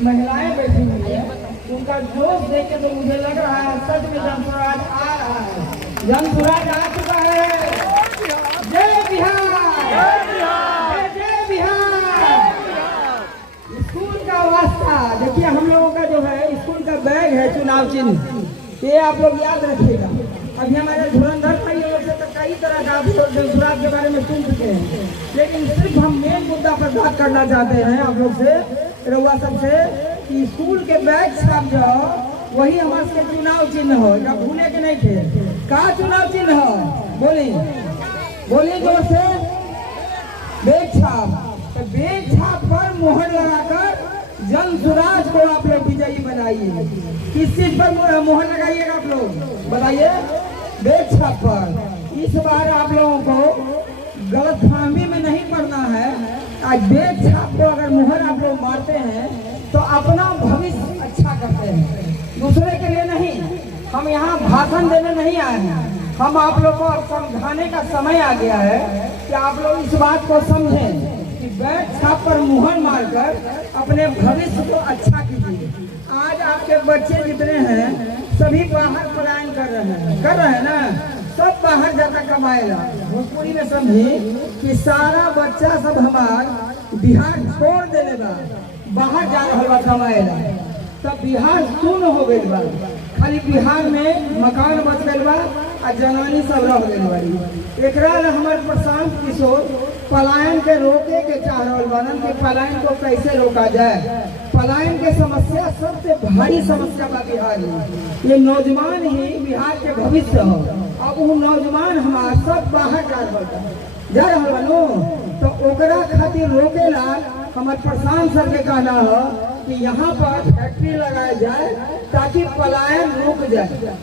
महिलाएं बैठी हुई है, उनका जोश देख के तो मुझे लग रहा है सच में जन स्वराज आ रहा है, जन स्वराज आ चुका है। जय बिहार, जय बिहार। स्कूल का वास्ता देखिए, हम लोगों का जो है स्कूल का बैग है चुनाव चिन्ह, ये आप लोग याद रखिएगा। अभी हमारे धुरंधर भाई और से तो कई तरह का स्वराज के बारे में सुन चुके हैं, लेकिन सिर्फ हम मेन मुद्दा पर बात करना चाहते हैं आप लोग से, रउआ सबसे, कि स्कूल के बैग छाप जो वही हमारे चुनाव चिन्ह हो, क्या भूले के नहीं थे? का चुनाव चिन्ह हो? बोलिए जोर से। बैग छाप, तो बैग छाप पर मोहर लगाकर जन स्वराज को आप लोग विजयी बनाइए। किस चीज पर मोहर लगाइएगा आप लोग बताइए? बैग छाप पर। इस बार आप लोगों को गलतफहमी में नहीं पड़ना है। आज बैग छाप को अगर मोहर आप लोग मारते हैं तो अपना भविष्य अच्छा करते हैं, दूसरे के लिए नहीं। हम यहाँ भाषण देने नहीं आए हैं, हम आप लोग को समझाने का समय आ गया है कि आप लोग इस बात को समझें कि बैग छाप पर मुहर मारकर अपने भविष्य को अच्छा कीजिए। आज आपके बच्चे जितने हैं सभी बाहर पलायन कर रहे हैं ना, सब बाहर जाकर कमाएगा। भोजपुरी में समझी कि सारा बच्चा सब हमार बिहार छोड़ देगा, बाहर जा रहा बा कमाएगा। तब बिहार सुन हो गई बा, खाली बिहार में मकान बच गई बा और जनानी सब रह गई बारी। एकरा हमारे प्रशांत किशोर पलायन के रोके के चाह रहा बनन के पलायन को कैसे रोका जाए। पलायन के समस्या सबसे भारी समस्या बा बिहार में। ये नौजवान ही बिहार के भविष्य हो। अब वो नौजवान हमारे सब बाहर जा रहा बनो, तो ओकरा खातिर रोकेला हमारे प्रशांत सर के कहना हो कि यहाँ पर फैक्ट्री लगाया जाए ताकि पलायन रुक जाए।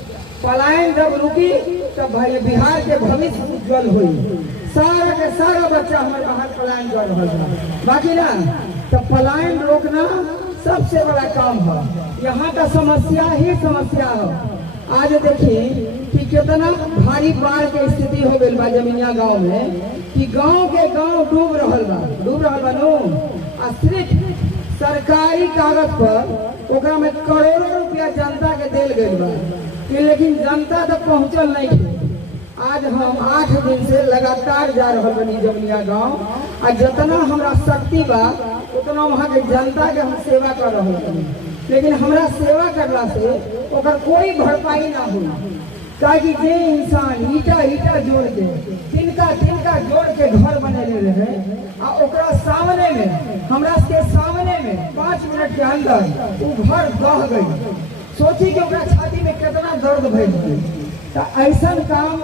पलायन जब रुकी तब भाई बिहार के भविष्य उज्जवल हुई। सारा के सारा बच्चा हमारे बाहर पलायन कर रहा है, बाकी ना तो पलायन रोकना सबसे बड़ा काम है। यहाँ का समस्या ही समस्या है। आज देखिए कि कितना भारी बाढ़ के स्थिति हो गई बा जमीनिया गांव में, कि गांव के गांव डूब रहा बनो। सिर्फ सरकारी कागज पर ओकरा में करोड़ों रुपया जनता के देल गई बा, लेकिन जनता तक पहुँचल नहीं है। आज हम 8 दिन से लगातार जा रहा बनी जमुनिया गांव, और जितना हमारा शक्ति बा उतना वहाँ के जनता के हम सेवा कर रहे हैं। लेकिन हमारा सेवा करला से ओकर कोई भरपाई ना हुई, ताकि जे इंसान ईटा जोड़ के तिनका जोड़ के घर बनेले रहे, और ओकरा सामने में हमरा के सामने में 5 मिनट के अंदर वो घर दह गई। सोची कि ओकरा छाती में कितना दर्द भइल। तो ऐसा काम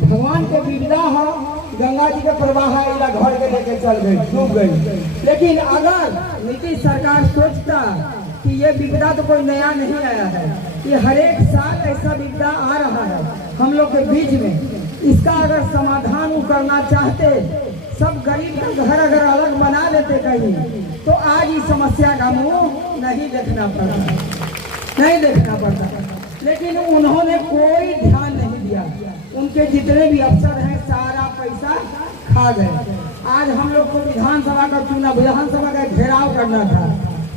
भगवान के विपदा है, गंगा जी के प्रवाह इला घर के लेके चल गई, डूब गई। लेकिन अगर नीतीश सरकार सोचता कि ये विपदा तो कोई नया नहीं आया है, ये हर एक साल ऐसा विपदा आ रहा है हम लोग के बीच में, इसका अगर समाधान करना चाहते, सब गरीब का घर अगर अलग बना देते कहीं, तो आज इस समस्या का मुंह नहीं देखना पड़ता। लेकिन उन्होंने कोई ध्यान नहीं दिया। उनके जितने भी अफसर हैं सारा पैसा खा गए। आज हम लोग को विधानसभा का चुनाव, विधानसभा का घेराव करना था,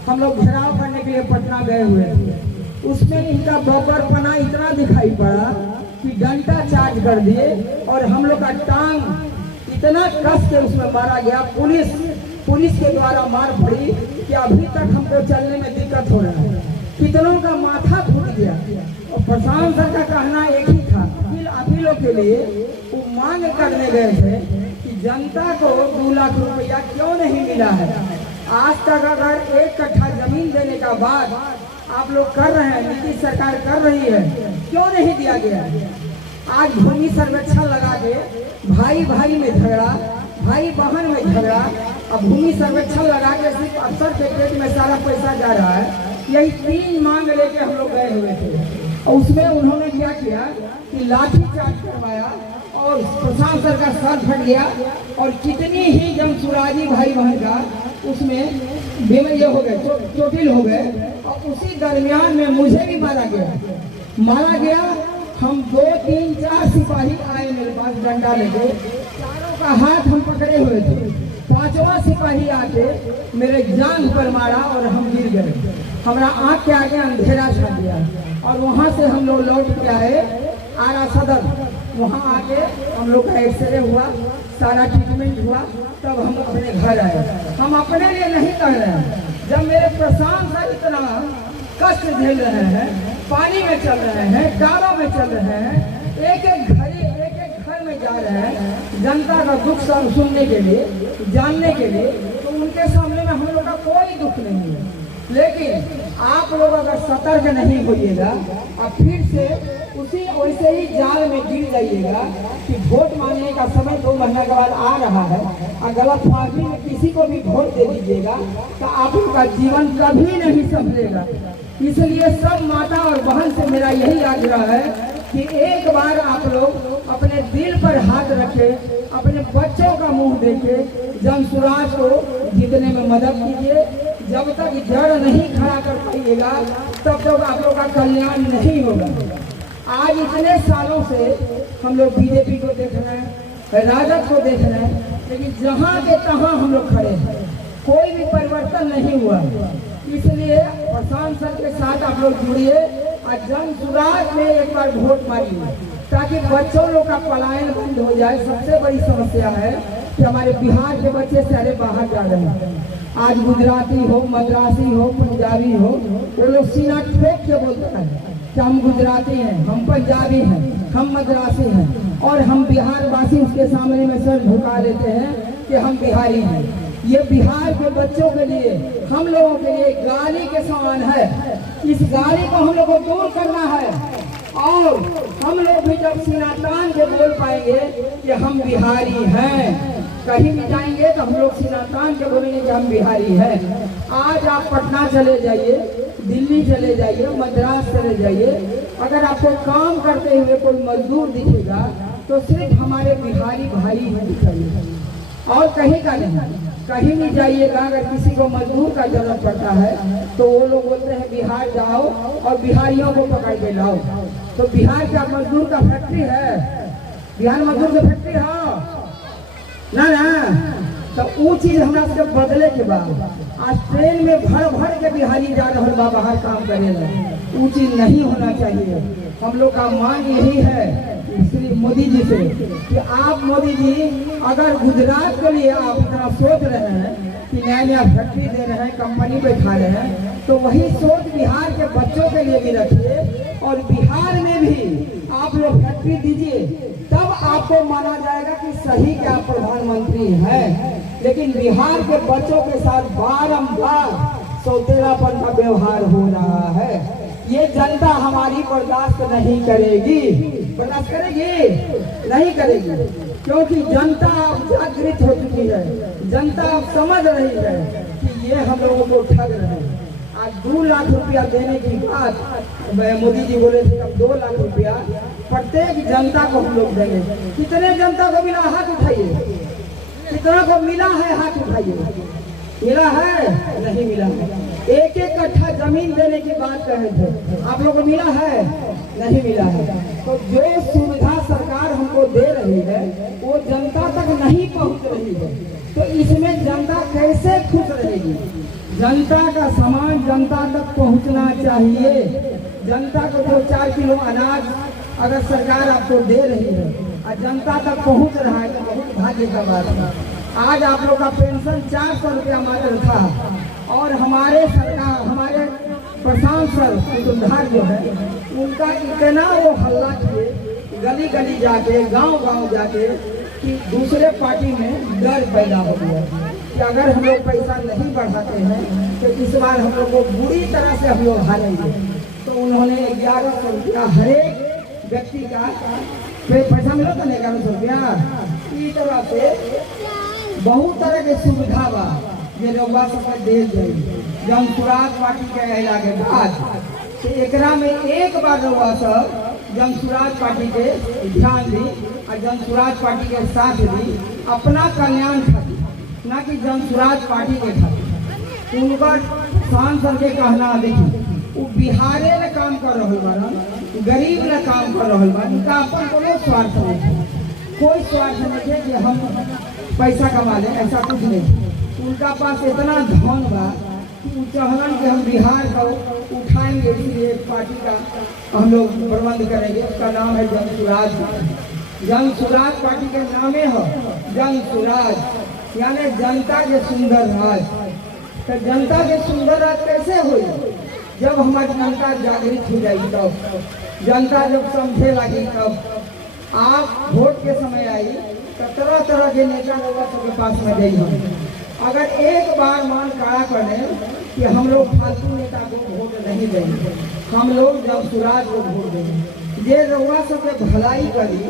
हम लोग घेराव करने के लिए पटना गए हुए थे। उसमें इनका बब्बरपना इतना दिखाई पड़ा कि डंडा चार्ज कर दिए और हम लोग का टांग इतना कस के उसमें मारा गया। पुलिस के द्वारा मार पड़ी कि अभी तक हमको चलने में दिक्कत हो रहा है। कितनों का माथा फूट गया। और प्रशांत सर का कहना एक ही था, अपीलों के लिए वो मांग करने गए थे कि जनता को 2 लाख रुपया क्यों नहीं मिला है। आज तक अगर 1 कट्ठा जमीन देने का बात आप लोग कर रहे हैं, नीतीश सरकार कर रही है, क्यों नहीं दिया गया। आज भूमि सर्वेक्षण लगा के भाई में झगड़ा, भाई बहन में झगड़ा, अब भूमि सर्वेक्षण लगा के सिर्फ अफसर के पेट में सारा पैसा जा रहा है। यही 3 मांग लेके हम लोग गए हुए थे, और उसमें उन्होंने क्या किया कि लाठी चार्ज करवाया और प्रशांत सर का सर फट गया, और कितनी ही जनसुराजी भाई बहन का उसमें ये हो गए, चोटिल हो गए। और उसी दरमियान में मुझे भी मारा गया। हम 2, 3, 4 सिपाही आए मेरे पास डंडा लेके, चारों का हाथ हम पकड़े हुए थे। पांचवा सिपाही आके मेरे जान पर मारा और हम गिर गए। हमारा आँख के आगे अंधेरा छा गया और वहाँ से हम लोग लौट के आए आरा सदर। वहाँ आके हम लोग का एक्सरे हुआ, सारा ट्रीटमेंट हुआ, तब हम अपने घर आए। हम अपने लिए नहीं कर रहे हैं। जब मेरे प्रशांत सर इतना कष्ट झेल रहे हैं, पानी में चल रहे हैं, कारों में चल रहे हैं, एक एक घर में जा रहे हैं जनता का दुख सुनने के लिए, जानने के लिए, तो उनके सामने में हम लोग का कोई दुख नहीं है। लेकिन आप लोग अगर सतर्क नहीं होइएगा और फिर से उसी वैसे ही जाल में गिर जाइएगा कि वोट मांगने का समय 2 महीना के बाद आ रहा है और गलत फार्मी में किसी को भी वोट दे दीजिएगा तो आप लोग का जीवन कभी नहीं संभलेगा। इसलिए सब माता और बहन से मेरा यही आग्रह है कि एक बार आप लोग अपने दिल पर हाथ रखें, अपने बच्चों का मुंह देखें, जनसुराज को जीतने में मदद कीजिए। जब तक जड़ नहीं खड़ा कर पाइएगा तब तक आप लोग का कल्याण नहीं होगा। आज इतने सालों से हम लोग बीजेपी को देख रहे हैं, राजद को देख रहे हैं, लेकिन जहाँ के तहाँ हम लोग खड़े हैं, कोई भी परिवर्तन नहीं हुआ। इसलिए प्रशांत सर के साथ आप लोग जुड़िए और जनसुराज में एक बार वोट मारिए ताकि बच्चों लोग का पलायन बंद हो जाए। सबसे बड़ी समस्या है कि हमारे बिहार के बच्चे सारे बाहर जा रहे हैं। आज गुजराती हो, मद्रासी हो, पंजाबी हो, वो लोग सीना ठोक के बोलते हैं कि हम गुजराती हैं, हम पंजाबी हैं, हम मद्रासी हैं, और हम बिहार वासी उसके सामने में सर झुका देते हैं कि हम बिहारी हैं। ये बिहार के बच्चों के लिए, हम लोगों के लिए गाली के समान है। इस गाली को हम लोग को दूर करना है और हम लोग भी जब सीना तान के बोल पाएंगे कि हम बिहारी हैं, कहीं भी जाएंगे तो हम लोग सीना तान के बोलेंगे कि हम बिहारी हैं। आज आप पटना चले जाइए, दिल्ली चले जाइए, मद्रास चले जाइए, अगर आपको काम करते हुए कोई मजदूर दिखेगा तो सिर्फ हमारे बिहारी भाई ही दिखेंगे और कहीं का नहीं। कहीं भी जाइएगा अगर किसी को मजदूर का जरूरत पड़ता है तो वो लोग बोलते हैं बिहार जाओ और बिहारियों को पकड़ के लाओ। तो बिहार का मजदूर का फैक्ट्री है, बिहार मजदूर की फैक्ट्री हो ना। तो वो चीज हमरा से बदले के बाद आज ट्रेन में भर भर के बिहारी जा रहे बा बाहर काम करेगा, वो चीज नहीं होना चाहिए। हम लोग का मांग यही है श्री मोदी जी से कि आप मोदी जी अगर गुजरात के लिए आप इतना सोच रहे हैं कि नया नया फैक्ट्री दे रहे हैं, कंपनी बैठा रहे हैं, तो वही सोच बिहार के बच्चों के लिए भी रखिए और बिहार में भी आप लोग फैक्ट्री दीजिए, तब आपको माना जाएगा कि सही क्या प्रधानमंत्री हैं। लेकिन बिहार के बच्चों के साथ बारंबार सौतेलापन का व्यवहार हो रहा है। ये जनता हमारी बर्दाश्त नहीं करेगी, बर्दाश्त करेगी नहीं करेगी, क्योंकि जनता अब जागृत हो चुकी है। जनता अब समझ रही है कि ये हम लोगों को ठग रहे हैं। आज 2 लाख रुपया देने की बात मोदी जी बोले थे, अब 2 लाख रुपया प्रत्येक जनता को हम लोग देंगे। कितने जनता को मिला हाथ उठाइए, कितना को मिला है हाथ उठाइए। मिला है नहीं मिला है। 1-1 कट्ठा जमीन देने की बात कर रहे थे, आप लोगों को मिला है नहीं मिला है। तो जो सुविधा सरकार हमको दे रही है वो जनता तक नहीं पहुंच रही है, तो इसमें जनता कैसे खुश रहेगी। जनता का सामान जनता तक पहुंचना चाहिए। जनता को जो 4 किलो अनाज अगर सरकार आपको दे रही है और जनता तक पहुंच रहा है तो बहुत भाग्य का बात है। आज आप लोग का पेंशन 400 रुपया मात्र था और हमारे सरकार, हमारे प्रशांत सर कुतुबधार जो है उनका इतना वो हल्ला किए गली गली जाके, गांव गांव जाके, कि दूसरे पार्टी में डर पैदा हो गया कि अगर हम लोग पैसा नहीं बढ़ाते हैं तो इस बार हम लोग को बुरी तरह से हम लोग हारेंगे। तो उन्होंने 1100 रुपया हर एक व्यक्ति का पैसा मिला था, 1100 रुपया। इस तरह से बहुत तरह के सुविधा बा जे रउआ सबके दे जाई जनसुराज पार्टी के अयला के बाद। तो एकरा में एक बार रउआ सब जनसुराज पार्टी के ध्यान दी और जनसुराज पार्टी के साथ दी अपना कल्याण खातिर, ना कि जनसुराज पार्टी के खातिर। उनका सांसद के कहना देखी वो बिहारे में काम कर रहे बारन, गरीब में काम कर रहे बारन, उनका अपन कोनो स्वार्थ नहीं है। कोई स्वार्थ नहीं है कि हम पैसा कमा ले, ऐसा कुछ नहीं। उनका पास इतना धन बा कि उ चाहलन कि हम बिहार को उठाएंगे, इसलिए एक पार्टी का हम लोग प्रबंध करेंगे। उसका नाम है जन सुराज। जन सुराज पार्टी के नामे है जन सुराज, यानी जनता के सुंदर राज। तो जनता के सुंदर राज कैसे हो? जब हमारी जनता जागृत हो जाएगी, तब जनता जब समझे लगी, तब आप वोट के समय आई तो तरह तरह के नेता लोग के पास में जाइए। अगर एक बार मान खड़ा कर लें कि हम लोग फालतू नेता को वोट नहीं देंगे, हम लोग जब सुराज को वोट देंगे, जे रउआ सबके भलाई करी,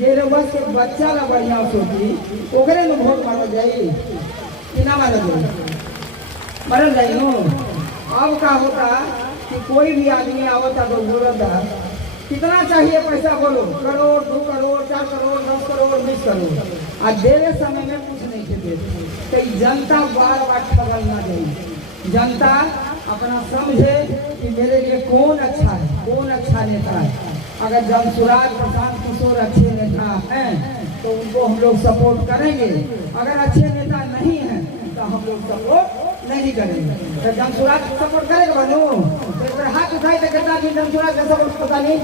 जे रउआ के बच्चा ला बढ़िया सोची, ओकरे में वोट मारल जाई कि ना मारल जाई? मारल जाई नो। अब का होता कि कोई भी आदमी आवता तो बोलता कितना चाहिए पैसा, बोलो, करोड़, 2 करोड़, 4 करोड़, 10 करोड़, 20 करोड़। आज देवे समय में कुछ नहीं देते। तो जनता बार बार ठगल ना जाए। जनता अपना समझे कि मेरे लिए कौन अच्छा है, कौन अच्छा नेता है। अगर जन सुराज, प्रशांत किशोर अच्छे नेता हैं तो उनको हम लोग सपोर्ट करेंगे। अगर अच्छे नेता नहीं हैं तो हम लोग सपोर्ट नहीं करेंगे। तो जन सुराज सपोर्ट करेगा बनू तो हाथ उठाए तो कितना दिन जन सुराज का सपोर्ट पता नहीं।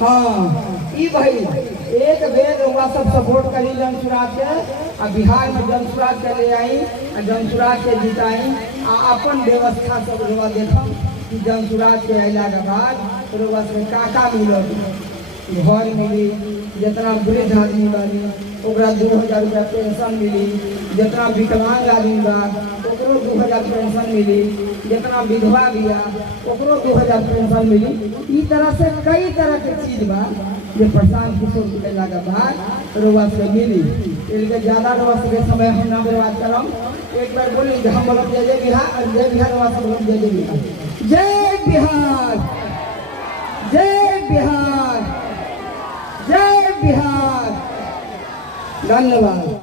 हाँ ई भाई एक बेर हुआ सब सपोर्ट करी जन सुराज के, और बिहार में जन सुराज के ले आई, जन सुराज के जिताई, अपन व्यवस्था सब रुआ देखा कि जन सुराज के अला के बाद रुआ से का मिलल, घर मिली, जितना वृद्ध आदमी बानी ओकरा 2000 रुपया पेंशन मिली, जितना विकलांग आदमी बा ओकरो 2000 पेंशन मिली, जितना विधवा बिया ओकरो 2000 पेंशन मिली। इस तरह से कई तरह के चीज बा जो प्रशांत किशोर के लगा बाद रोवा से मिली। इसलिए ज्यादा रोवा के समय हम ना बर्बाद करम। एक बार बोली हम बोलब जय जय बिहार, और जय बिहार रोवा से बोलब जय जय बिहार, जय बिहार, जय बिहार, जय बिहार। धन्यवाद।